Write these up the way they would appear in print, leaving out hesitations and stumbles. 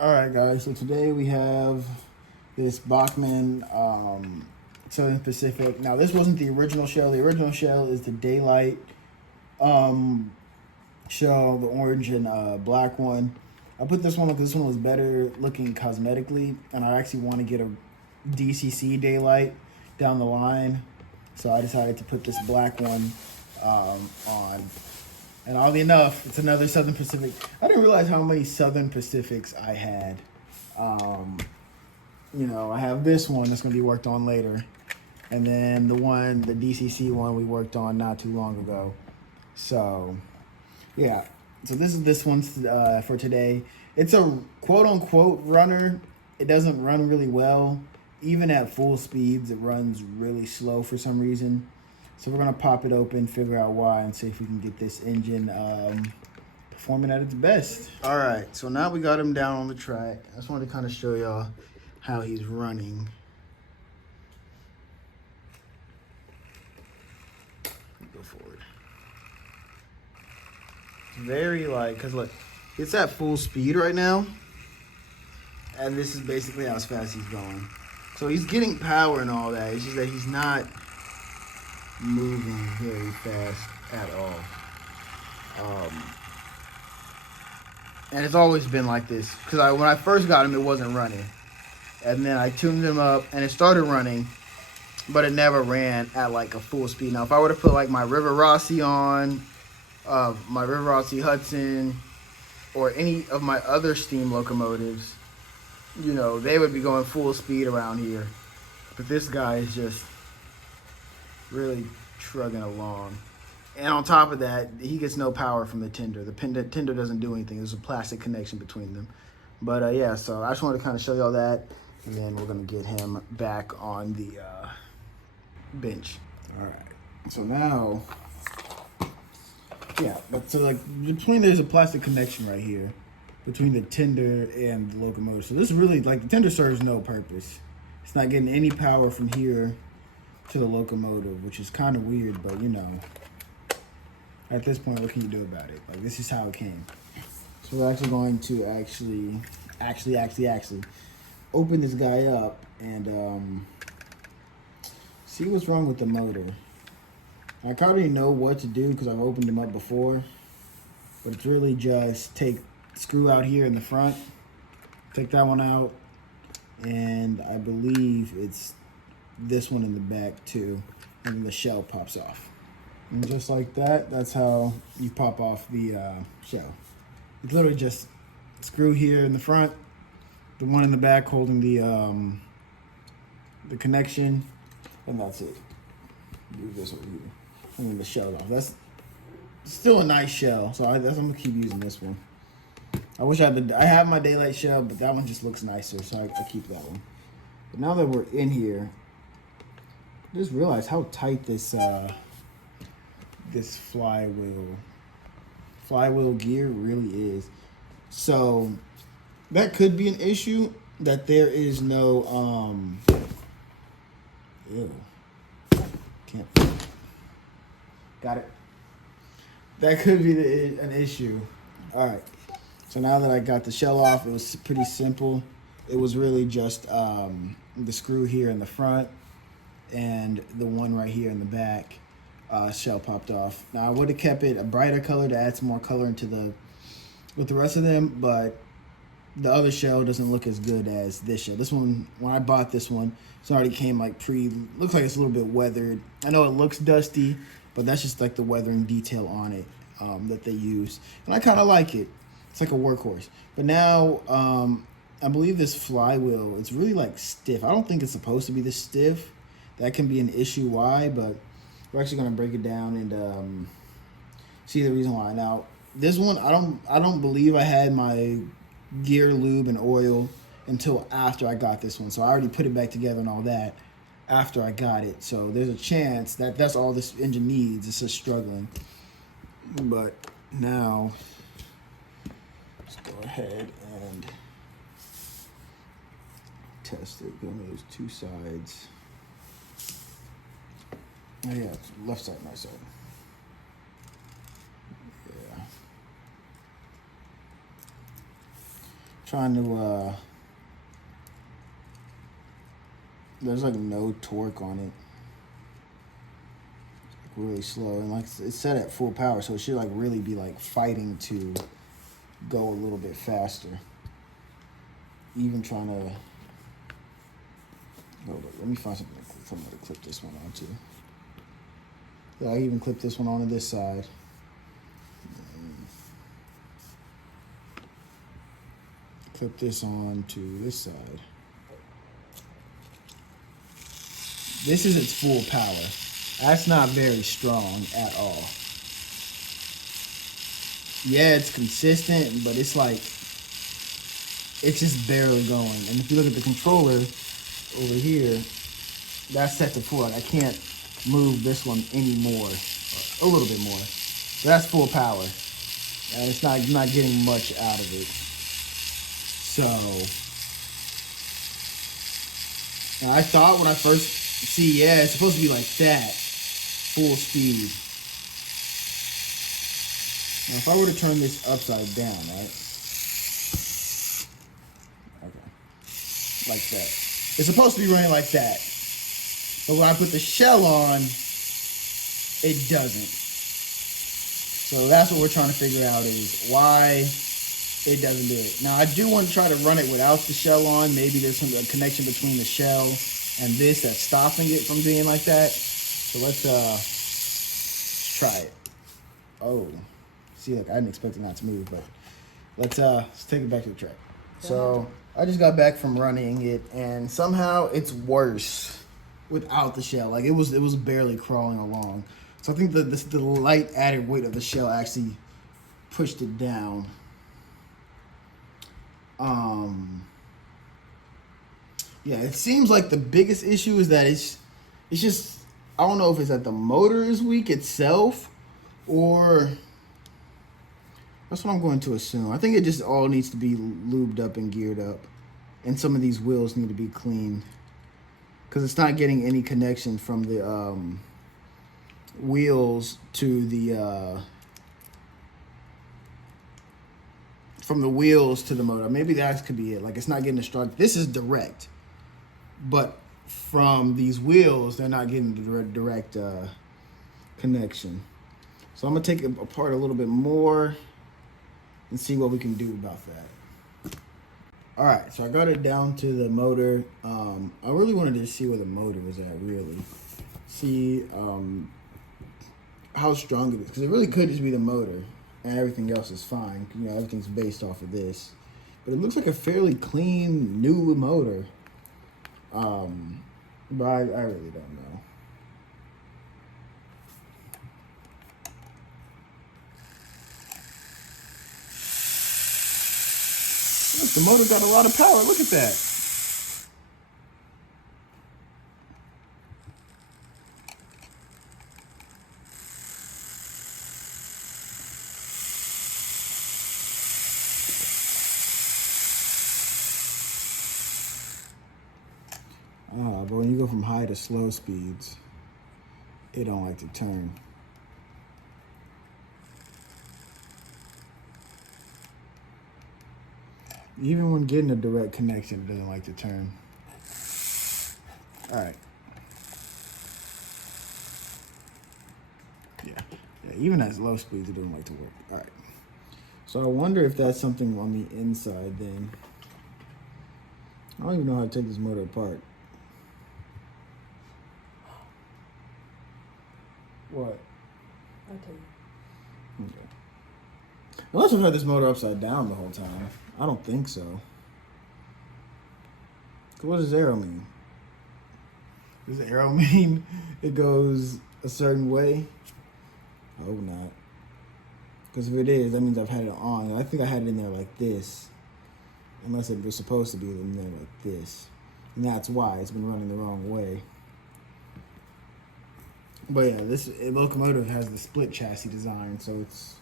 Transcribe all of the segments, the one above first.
All right, guys. So today we have this Bachmann Southern Pacific. Now, this wasn't the original shell. The original shell is the Daylight um, shell, the orange and black one. I put this one because this one was better looking cosmetically, and I actually want to get a DCC Daylight down the line. So I decided to put this black one on. And oddly enough, it's another Southern Pacific. I didn't realize how many Southern Pacifics I had. I have this one that's going to be worked on later. And then the DCC one we worked on not too long ago. So, yeah. So this is this one for today. It's a quote-unquote runner. It doesn't run really well. Even at full speeds, it runs really slow for some reason. So we're going to pop it open, figure out why, and see if we can get this engine performing at its best. All right, so now we got him down on the track. I just wanted to kind of show y'all how he's running. Go forward. It's very because look, it's at full speed right now. And this is basically how fast he's going. So he's getting power and all that. It's just that he's not moving very fast at all. And it's always been like this. Because when I first got him, it wasn't running. And then I tuned him up, and it started running. But it never ran at like a full speed. Now, if I were to put like my River Rossi on, my River Rossi Hudson, or any of my other steam locomotives, they would be going full speed around here. But this guy is just really trugging along. And on top of that, he gets no power from the tender. The tender doesn't do anything. There's a plastic connection between them. But yeah, so I just wanted to kind of show y'all that. And then we're going to get him back on the bench. All right. So now, yeah, but so there's a plastic connection right here between the tender and the locomotive. So this really, the tender serves no purpose. It's not getting any power from here to the locomotive, which is kind of weird, but at this point, what can you do about it? This is how it came. So we're actually going to actually open this guy up and see what's wrong with the motor. I kind of already know what to do because I've opened them up before, but it's really just take screw out here in the front, take that one out, and I believe it's this one in the back too, and then the shell pops off. And just like that, that's how you pop off the shell. It's literally just screw here in the front, the one in the back holding the connection, and that's it. Do this over here, and then the shell off. That's still a nice shell, so I'm gonna keep using this one. I wish I have my Daylight shell, but that one just looks nicer, so I keep that one. But now that we're in here, I just realized how tight this flywheel gear really is. So that could be an issue, that there is no can't got it. That could be an issue. All right. So now that I got the shell off, it was pretty simple. It was really just the screw here in the front and the one right here in the back. Shell popped off. Now I would have kept it a brighter color to add some more color with the rest of them, but the other shell doesn't look as good as this shell. This one, when I bought this one, it already came looks like it's a little bit weathered. I know it looks dusty, but that's just the weathering detail on it that they use, and I kind of like it. It's like a workhorse. But now I believe this flywheel, it's really stiff. I don't think it's supposed to be this stiff. That can be an issue why, but we're actually going to break it down and see the reason why. Now, this one, I don't believe I had my gear lube and oil until after I got this one. So I already put it back together and all that after I got it. So there's a chance that that's all this engine needs. It's just struggling. But now, let's go ahead and test it. Go on those two sides. Oh yeah, it's left side, right side. Yeah. trying to, there's like no torque on it. It's like really slow. And like it's set at full power, so it should like really be like fighting to go a little bit faster. Even trying to, hold up, let me find something to clip this one onto. Yeah, I even clip this one onto this side. Clip this on to this side. This is its full power. That's not very strong at all. Yeah, it's consistent, but it's like, it's just barely going. And if you look at the controller over here, that's set to full. Like I can't move this one anymore, a little bit more. So that's full power, and it's not getting much out of it. So, and I thought when I first see, yeah, it's supposed to be like that, full speed. Now, if I were to turn this upside down, right? Okay, like that. It's supposed to be running like that, but when I put the shell on, it doesn't. So that's what we're trying to figure out is why it doesn't do it. Now I do want to try to run it without the shell on. Maybe there's some connection between the shell and this that's stopping it from being like that. So let's try it. Oh, see, like I didn't expect it not to move, but let's take it back to the track. So I just got back from running it, and somehow it's worse without the shell. Like it was barely crawling along. So I think the light added weight of the shell actually pushed it down. Yeah, it seems like the biggest issue is that it's just, I don't know if it's that the motor is weak itself, or that's what I'm going to assume. I think it just all needs to be lubed up and geared up, and some of these wheels need to be cleaned because it's not getting any connection from the wheels to the from the wheels to the motor. Maybe that could be it. Like it's not getting a strong. This is direct, but from these wheels, they're not getting the direct connection. So I'm gonna take it apart a little bit more and see what we can do about that. All right, so I got it down to the motor. I really wanted to see where the motor was at, really. See how strong it is, because it really could just be the motor and everything else is fine. You know, everything's based off of this. But it looks like a fairly clean, new motor. But I really don't know. Look, the motor got a lot of power. Look at that. But when you go from high to slow speeds, it don't like to turn. Even when getting a direct connection, it doesn't like to turn. All right. Yeah, even at low speeds, it doesn't like to work. All right. So I wonder if that's something on the inside then. I don't even know how to take this motor apart. What? I'll tell you. Okay. Unless I've had this motor upside down the whole time. I don't think so. What does arrow mean? Does the arrow mean it goes a certain way? I hope not. Because if it is, that means I've had it on. I think I had it in there like this. Unless it was supposed to be in there like this. And that's why it's been running the wrong way. But yeah, this Locomotive has the split chassis design, so it's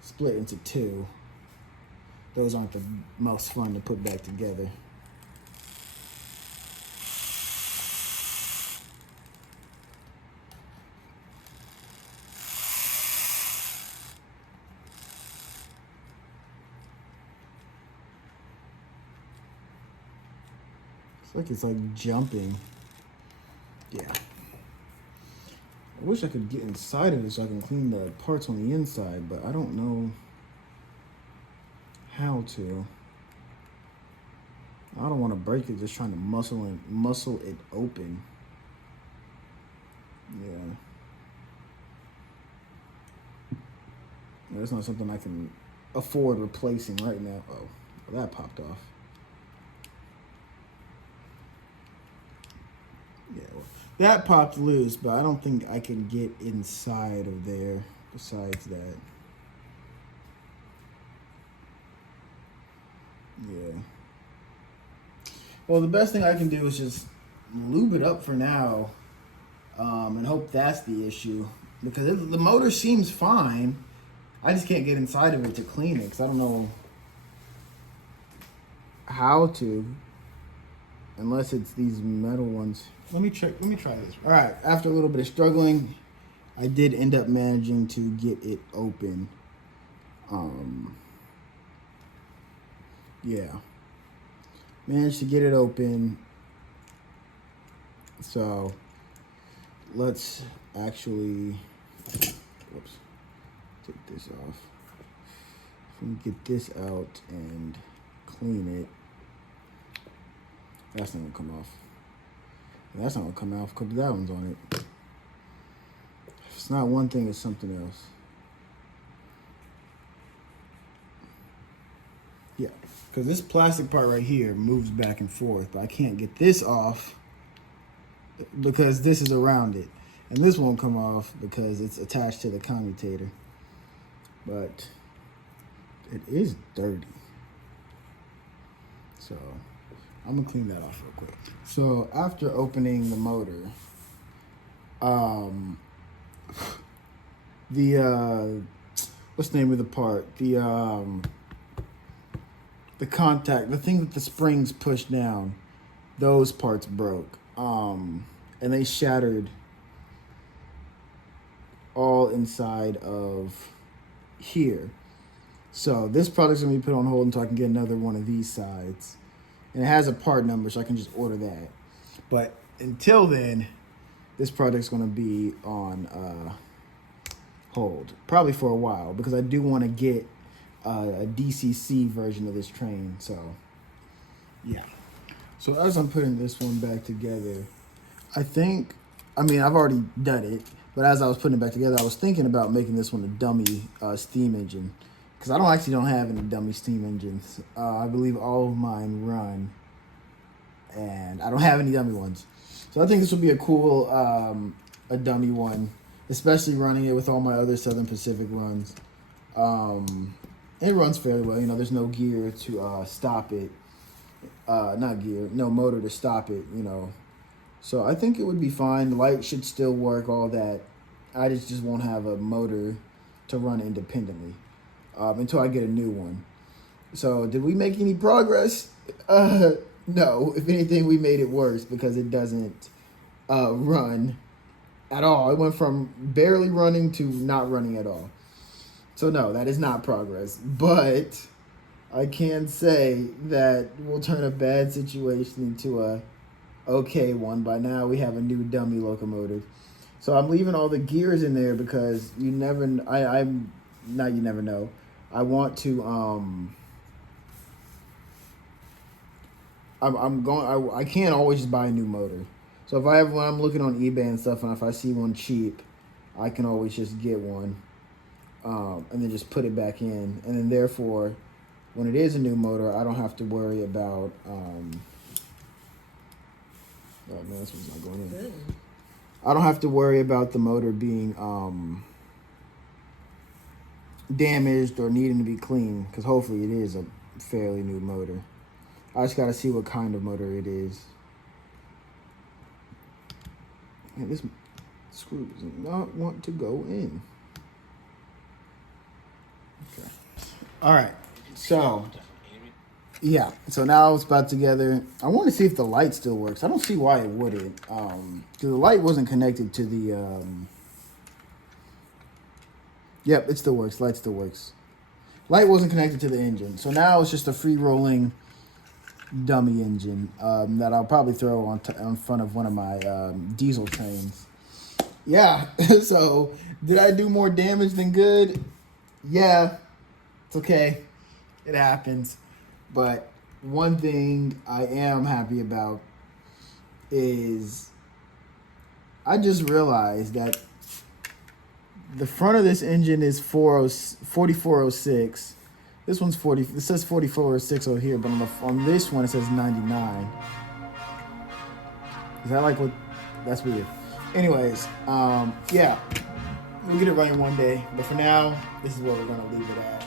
split into two. Those aren't the most fun to put back together. like it's like jumping. Yeah. I wish I could get inside of it so I can clean the parts on the inside, but I don't know how to. I don't want to break it just trying to muscle it open. Yeah. That's not something I can afford replacing right now. Oh, well, that popped off. Yeah, well, that popped loose, but I don't think I can get inside of there besides that. Yeah. Well, the best thing I can do is just lube it up for now, and hope that's the issue. Because the motor seems fine. I just can't get inside of it to clean it because I don't know how to, unless it's these metal ones. Let me try this. All right, after a little bit of struggling, I did end up managing to get it open. Yeah. Managed to get it open. So let's actually, whoops, take this off. Let me get this out and clean it. That's not gonna come off. That's not gonna come off because that one's on it. If it's not one thing, it's something else. Yeah, because this plastic part right here moves back and forth, but I can't get this off because this is around it. And this won't come off because it's attached to the commutator. But it is dirty. So I'm gonna clean that off real quick. So after opening the motor, the what's the name of the part? The contact, the thing that the springs push down, those parts broke. And they shattered all inside of here. So this product's gonna be put on hold until I can get another one of these sides. And it has a part number, so I can just order that. But until then, this product's gonna be on hold, probably for a while, because I do want to get a DCC version of this train. So yeah. So as I'm putting this one back together, I've already done it, but as I was putting it back together, I was thinking about making this one a dummy steam engine, because I don't have any dummy steam engines. I believe all of mine run, and I don't have any dummy ones. So I think this would be a cool a dummy one, especially running it with all my other Southern Pacific runs. It runs fairly well. You know, there's no gear to stop it. No motor to stop it, you know. So I think it would be fine. The light should still work, all that. I just won't have a motor to run independently until I get a new one. So did we make any progress? No. If anything, we made it worse because it doesn't run at all. It went from barely running to not running at all. So no, that is not progress. But I can say that we'll turn a bad situation into a okay one. By now we have a new dummy locomotive. So I'm leaving all the gears in there because you never know. You never know. I want to I can't always just buy a new motor. So when I'm looking on eBay and stuff, and if I see one cheap, I can always just get one, and then just put it back in, and then therefore, when it is a new motor, I don't have to worry about. Oh man, this one's not going in. Good. I don't have to worry about the motor being damaged or needing to be cleaned, because hopefully it is a fairly new motor. I just got to see what kind of motor it is. Man, this screw does not want to go in. Okay. All right. So, yeah. So now it's about together. I want to see if the light still works. I don't see why it wouldn't. The light wasn't connected to the... Yep, it still works. Light still works. Light wasn't connected to the engine. So now it's just a free-rolling dummy engine that I'll probably throw on front of one of my diesel trains. Yeah, so did I do more damage than good? Yeah, it's okay. It happens. But one thing I am happy about is I just realized that the front of this engine is 4406. This one's 40. It says 4406 over here, but on this one it says 99. Is that like what? That's weird. Anyways, yeah, we'll get it running one day. But for now, this is where we're gonna leave it at.